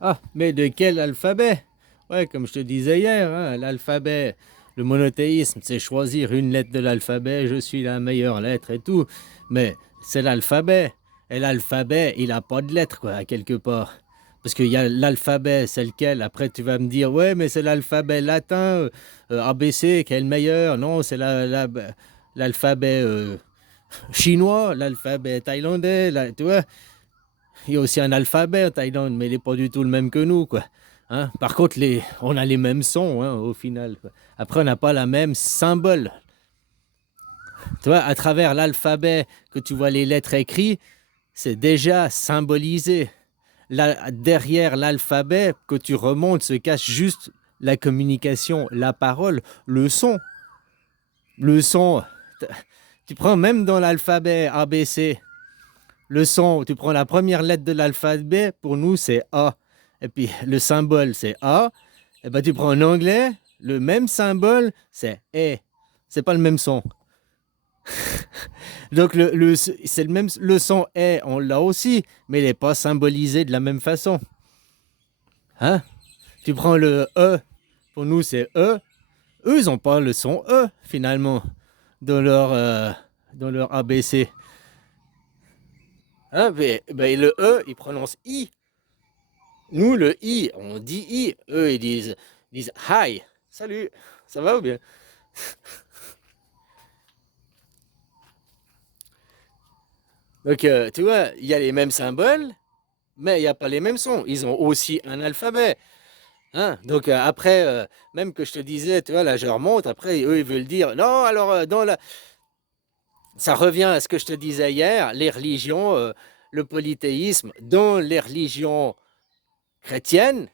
Ah, mais de quel alphabet? Ouais, comme je te disais hier, hein, l'alphabet, le monothéisme, c'est choisir une lettre de l'alphabet, je suis la meilleure lettre et tout. Mais c'est l'alphabet. Et l'alphabet, il n'a pas de lettres, quoi, à quelque part. Parce qu'il y a l'alphabet, c'est lequel? Après, tu vas me dire, ouais, mais c'est l'alphabet latin, ABC, qui est le meilleur. Non, c'est l'alphabet chinois, l'alphabet thaïlandais, tu vois. Il y a aussi un alphabet en Thaïlande, mais il n'est pas du tout le même que nous, quoi. Hein? Par contre, on a les mêmes sons, hein, au final, quoi. Après, on n'a pas la même symbole. Tu vois, à travers l'alphabet que tu vois les lettres écrites, c'est déjà symbolisé. Là, derrière l'alphabet que tu remontes se cache juste la communication, la parole, le son. Le son, tu prends même dans l'alphabet ABC, le son, tu prends la première lettre de l'alphabet, pour nous c'est A. Et puis le symbole c'est A. Et ben tu prends en anglais, le même symbole c'est E. C'est pas le même son. Donc c'est le même, le son E, on l'a aussi, mais il n'est pas symbolisé de la même façon. Hein? Tu prends le E, pour nous c'est E. Eux, ils n'ont pas le son E finalement dans leur ABC. Hein? Mais le E, ils prononcent I. Nous, le I, on dit I. Eux, disent hi. Salut. Ça va ou bien? Donc, tu vois, il y a les mêmes symboles, mais il n'y a pas les mêmes sons. Ils ont aussi un alphabet. Hein? Donc, après, même que je te disais, tu vois, là, je remonte. Après, eux, ils veulent dire non, alors, ça revient à ce que je te disais hier, les religions, le polythéisme, dans les religions chrétiennes,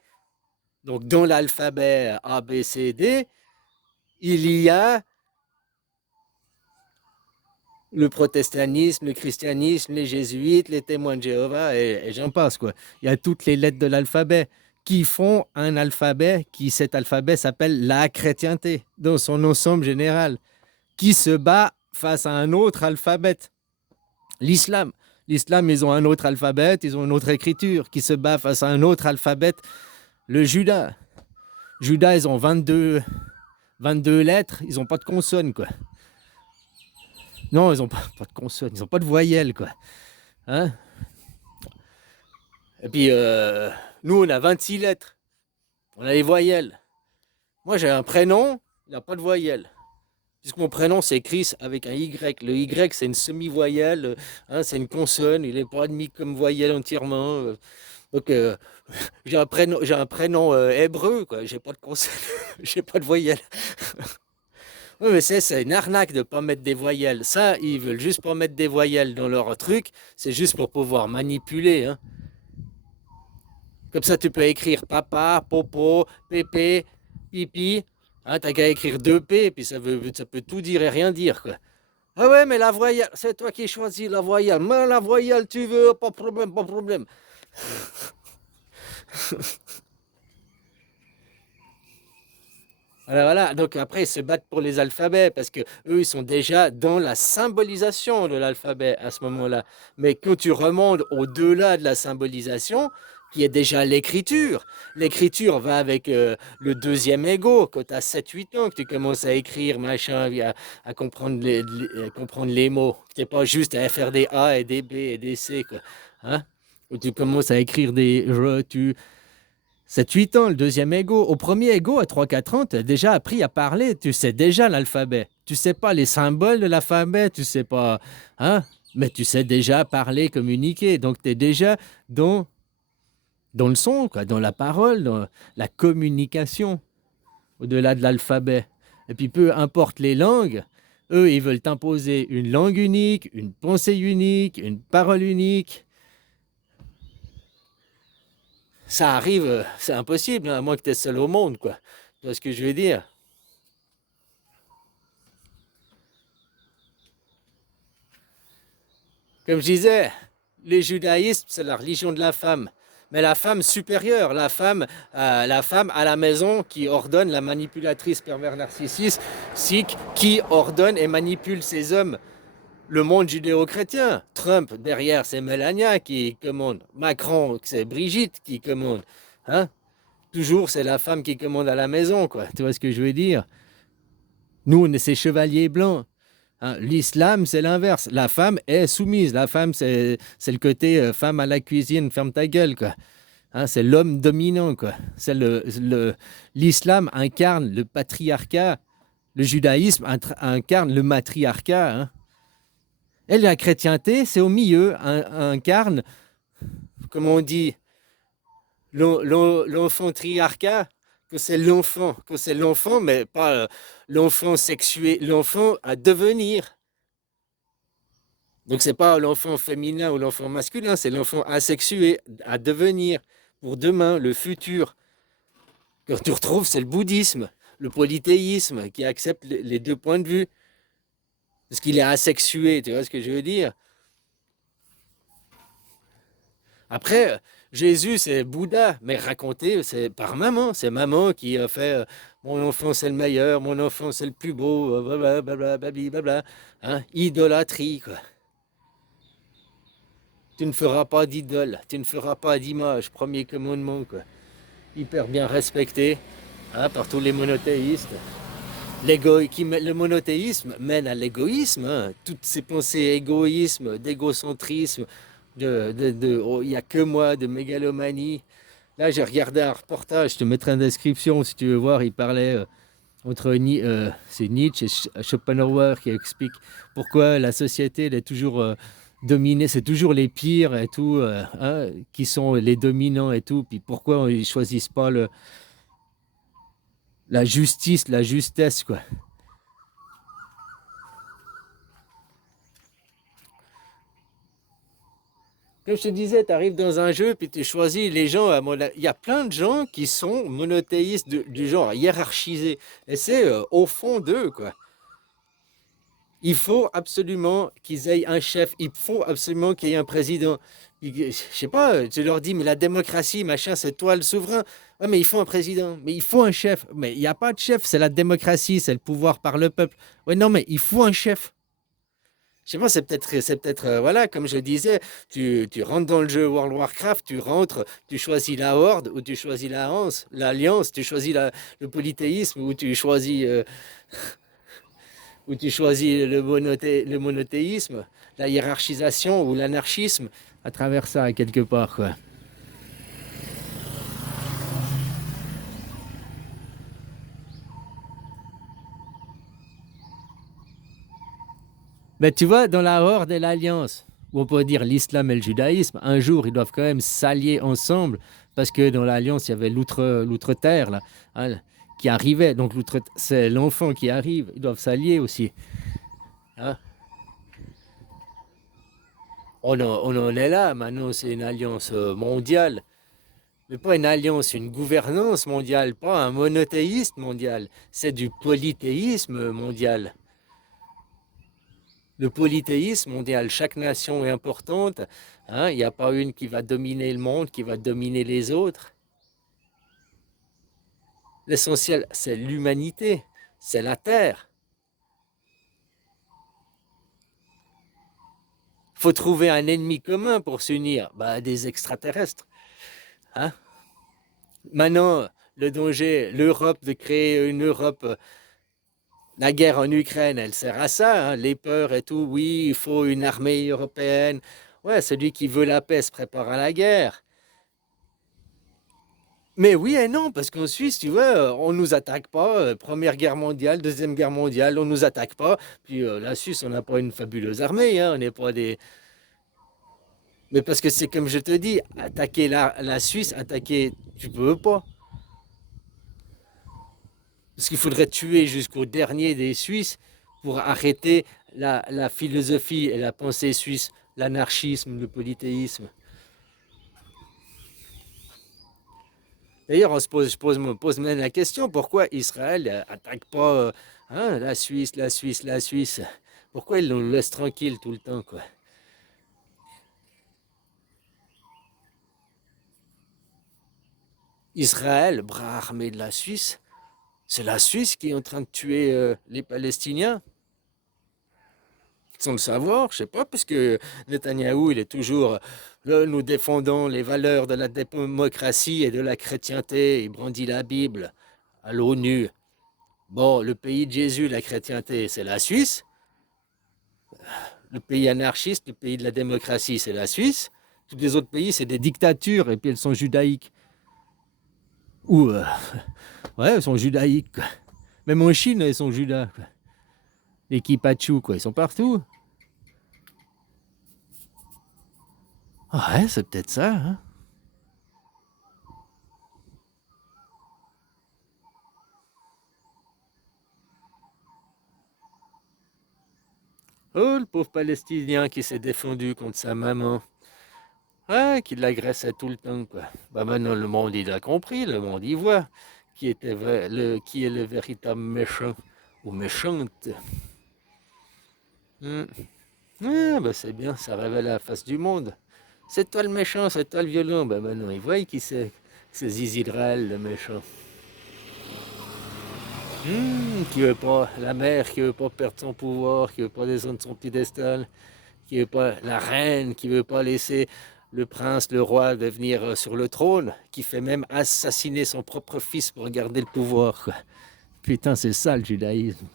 donc dans l'alphabet A, B, C, D, il y a le protestantisme, le christianisme, les jésuites, les témoins de Jéhovah, et j'en passe, quoi. Il y a toutes les lettres de l'alphabet qui font un alphabet, cet alphabet s'appelle la chrétienté, dans son ensemble général, qui se bat face à un autre alphabet, l'islam. L'islam, ils ont un autre alphabet, ils ont une autre écriture, qui se bat face à un autre alphabet, le juda. Juda, ils ont 22 lettres, ils n'ont pas de consonnes, quoi. Non, ils n'ont pas de consonnes, ils n'ont pas de voyelles, quoi. Hein? Et puis, nous, on a 26 lettres. On a les voyelles. Moi, j'ai un prénom, il n'a pas de voyelle. Puisque mon prénom, c'est Chris avec un Y. Le Y, c'est une semi-voyelle, hein, c'est une consonne, il n'est pas admis comme voyelle entièrement. Donc, j'ai un prénom hébreu, quoi. J'ai pas de consonne, j'ai pas de voyelle. Oui, mais c'est une arnaque de ne pas mettre des voyelles. Ça, ils veulent juste pas mettre des voyelles dans leur truc. C'est juste pour pouvoir manipuler, hein. Comme ça, tu peux écrire papa, popo, pépé, pipi. Hein, t'as qu'à écrire deux P, puis ça peut tout dire et rien dire, quoi. Ah ouais, mais la voyelle, c'est toi qui choisis la voyelle. Mais la voyelle, tu veux, pas de problème, pas de problème. Voilà, voilà. Donc après, ils se battent pour les alphabets parce que eux, ils sont déjà dans la symbolisation de l'alphabet à ce moment-là. Mais quand tu remontes au-delà de la symbolisation, qui est déjà l'écriture, l'écriture va avec le deuxième ego. Quand tu as 7-8 ans, que tu commences à écrire, machin, à comprendre à comprendre les mots. Tu n'es pas juste à faire des A et des B et des C, quoi. Hein? Où tu commences à écrire des je, tu, 7-8 ans, le deuxième ego. Au premier ego, à 3-4 ans, tu as déjà appris à parler. Tu sais déjà l'alphabet. Tu sais pas les symboles de l'alphabet, tu sais pas. Hein? Mais tu sais déjà parler, communiquer. Donc, tu es déjà dans, dans le son, quoi, dans la parole, dans la communication, au-delà de l'alphabet. Et puis, peu importe les langues, eux, ils veulent t'imposer une langue unique, une pensée unique, une parole unique. Ça arrive, c'est impossible, hein, à moins que tu es seul au monde, quoi. Tu vois ce que je veux dire? Comme je disais, le judaïsme, c'est la religion de la femme. Mais la femme supérieure, la femme à la maison qui ordonne, la manipulatrice pervers narcissique, qui ordonne et manipule ses hommes. Le monde judéo-chrétien, Trump derrière, c'est Melania qui commande. Macron, c'est Brigitte qui commande. Hein? Toujours, c'est la femme qui commande à la maison, quoi. Tu vois ce que je veux dire? Nous, on est ces chevaliers blancs. Hein? L'islam, c'est l'inverse. La femme est soumise. La femme, c'est le côté femme à la cuisine, ferme ta gueule, quoi. Hein, c'est l'homme dominant, quoi. L'islam incarne le patriarcat. Le judaïsme incarne le matriarcat. Hein. Et la chrétienté, c'est au milieu, incarne, comment on dit, l'enfant triarcat, que c'est l'enfant, mais pas l'enfant sexué, l'enfant à devenir. Donc c'est pas l'enfant féminin ou l'enfant masculin, c'est l'enfant asexué à devenir pour demain, le futur. Que tu retrouves, c'est le bouddhisme, le polythéisme qui accepte les deux points de vue. Parce qu'il est asexué, tu vois ce que je veux dire? Après, Jésus, c'est Bouddha, mais raconté, c'est par maman. C'est maman qui a fait mon enfant, c'est le meilleur, mon enfant, c'est le plus beau, blablabla, blablabla. Hein? Idolâtrie, quoi. Tu ne feras pas d'idole, tu ne feras pas d'image, premier commandement, quoi. Hyper bien respecté hein, par tous les monothéistes. Le monothéisme mène à l'égoïsme, hein. Toutes ces pensées égoïsme, d'égocentrisme, il n'y a que moi, de mégalomanie. Là, j'ai regardé un reportage, je te mettrai en description si tu veux voir, il parlait c'est Nietzsche et Schopenhauer qui explique pourquoi la société elle est toujours dominée, c'est toujours les pires et tout, hein, qui sont les dominants et tout, puis pourquoi ils ne choisissent pas la justice, la justesse, quoi. Comme je te disais, tu arrives dans un jeu, puis tu choisis les gens. Il y a plein de gens qui sont monothéistes du genre hiérarchisés. Et c'est au fond d'eux, quoi. Il faut absolument qu'ils aient un chef. Il faut absolument qu'il y ait un président. Je sais pas, tu leur dis, mais la démocratie, machin, c'est toi le souverain. Ah, mais il faut un président. Mais il faut un chef. Mais il n'y a pas de chef. C'est la démocratie, c'est le pouvoir par le peuple. Ouais, non, mais il faut un chef. Je sais pas, c'est peut-être, voilà, comme je disais, tu rentres dans le jeu World of Warcraft, tu rentres, tu choisis la Horde ou tu choisis l'Alliance, tu choisis le polythéisme ou tu choisis le monothéisme, la hiérarchisation ou l'anarchisme à travers ça, quelque part, quoi. Mais tu vois, dans la Horde et l'Alliance, ou on peut dire l'islam et le judaïsme, un jour, ils doivent quand même s'allier ensemble, parce que dans l'Alliance, il y avait l'outre-terre, là, hein, qui arrivait. Donc, c'est l'enfant qui arrive. Ils doivent s'allier aussi. Hein. On en est là, maintenant, c'est une alliance mondiale. Mais pas une alliance, une gouvernance mondiale, pas un monothéisme mondial. C'est du polythéisme mondial. Le polythéisme mondial, chaque nation est importante. Hein, il n'y a pas une qui va dominer le monde, qui va dominer les autres. L'essentiel, c'est l'humanité, c'est la Terre. Il faut trouver un ennemi commun pour s'unir. Bah, des extraterrestres. Hein. Maintenant, le danger, l'Europe, de créer une Europe, la guerre en Ukraine, elle sert à ça, hein, les peurs et tout. Oui, il faut une armée européenne. Ouais, celui qui veut la paix se prépare à la guerre. Mais oui et non, parce qu'en Suisse, tu vois, on nous attaque pas. Première guerre mondiale, deuxième guerre mondiale, on nous attaque pas. Puis la Suisse, on n'a pas une fabuleuse armée, hein, on n'est pas des. Mais parce que c'est comme je te dis, attaquer la Suisse, attaquer, tu peux pas. Parce qu'il faudrait tuer jusqu'au dernier des Suisses pour arrêter la philosophie et la pensée suisse, l'anarchisme, le polythéisme. D'ailleurs, je me pose même la question, pourquoi Israël attaque pas hein, la Suisse, la Suisse, la Suisse? Pourquoi ils nous laissent tranquilles tout le temps, quoi? Israël, bras armé de la Suisse, c'est la Suisse qui est en train de tuer les Palestiniens. sans le savoir, je sais pas, parce que Netanyahou, il est toujours là, nous défendons les valeurs de la démocratie et de la chrétienté. Il brandit la Bible à l'ONU. Bon, le pays de Jésus, la chrétienté, c'est la Suisse. Le pays anarchiste, le pays de la démocratie, c'est la Suisse. Tous les autres pays, c'est des dictatures et puis elles sont judaïques. Ou, ouais, elles sont judaïques, quoi. Même en Chine, elles sont judas, quoi. Les Kipachu, quoi, ils sont partout. Ouais, c'est peut-être ça, hein. Oh, le pauvre Palestinien qui s'est défendu contre sa maman. Ouais, qui l'agressait tout le temps, quoi. Bah maintenant, le monde, il a compris, le monde, il voit qui est le véritable méchant ou méchante. Hmm. Ah, bah c'est bien, ça révèle la face du monde. C'est toi le méchant, c'est toi le violent. Bah maintenant, ils voient qui c'est Zizidral, le méchant. Qui veut pas, la mère qui veut pas perdre son pouvoir, qui veut pas descendre de son piédestal, qui veut pas la reine, qui veut pas laisser le prince, le roi devenir sur le trône, qui fait même assassiner son propre fils pour garder le pouvoir, quoi. Putain, c'est ça le judaïsme.